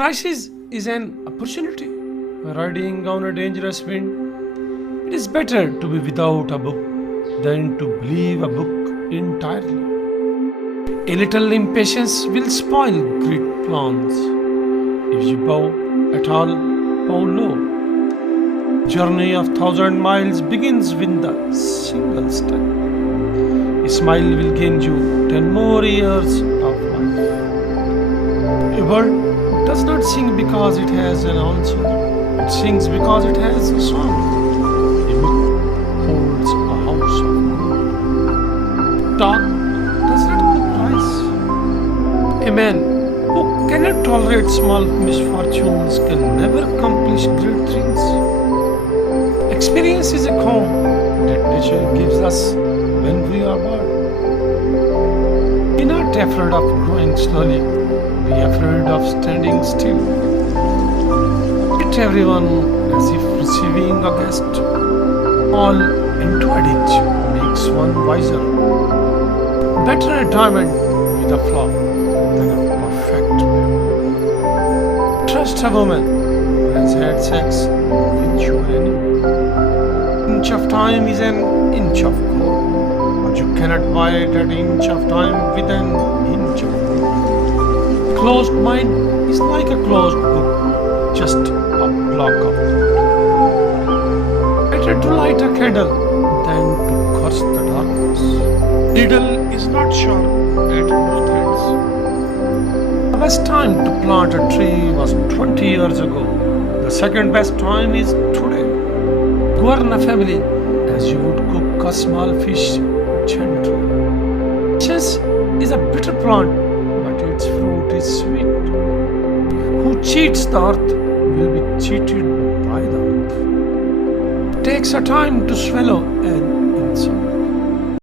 Crisis is an opportunity. Riding on a dangerous wind, it is better to be without a book than to believe a book entirely. A little impatience will spoil great plans. If you bow at all, bow low. Journey of 1,000 miles begins with a single step. A smile will gain you 10 more years of life. A bird does not sing because it has an answer. It sings because it has a song. A book holds a house of gold. Dog does not cook rice. A man who cannot tolerate small misfortunes can never accomplish great things. Experience is a calm that nature gives us when we are bored. Be not afraid of growing slowly. Be afraid of standing still. Treat everyone as if receiving a guest. All into a ditch makes one wiser. Better a diamond with a flaw than a perfect man. Trust a woman who has had sex with your enemy. Inch of time is an inch of gold, but you cannot buy that inch of time with an inch of gold. Closed mind is like a closed book, just a block of wood. Better to light a candle than to curse the darkness. Needle is not sharp at both ends. The best time to plant a tree was 20 years ago. The second best time is today. Govern a family as you would cook a small fish gently. Patience is a bitter plant, but its fruit is sweet. Who cheats the earth will be cheated by the earth. It takes a time to swallow an